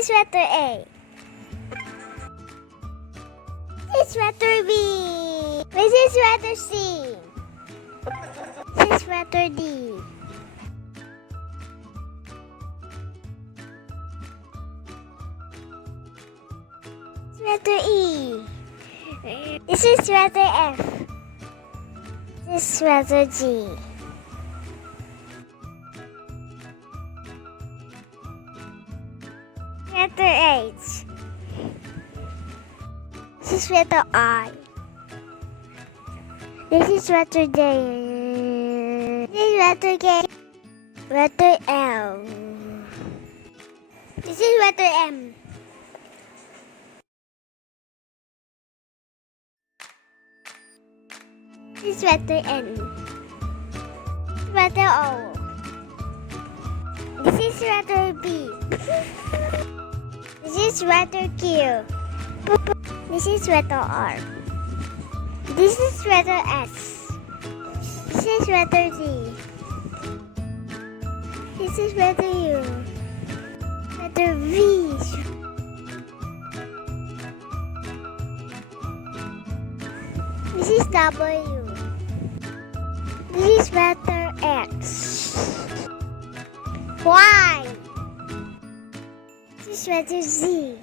is letter A. This is letter B. This is letter C. This is letter D. Letter E. This is letter F. This is letter G. Letter H. This is letter I. This is letter J. This is letter K. Letter L. This is letter M. This is letter N. Letter O. This is letter B. This is letter Q. This is letter R. This is letter S. This is letter Z. This is letter U. Letter V. This is W. This is letter X. Y. This is letter Z.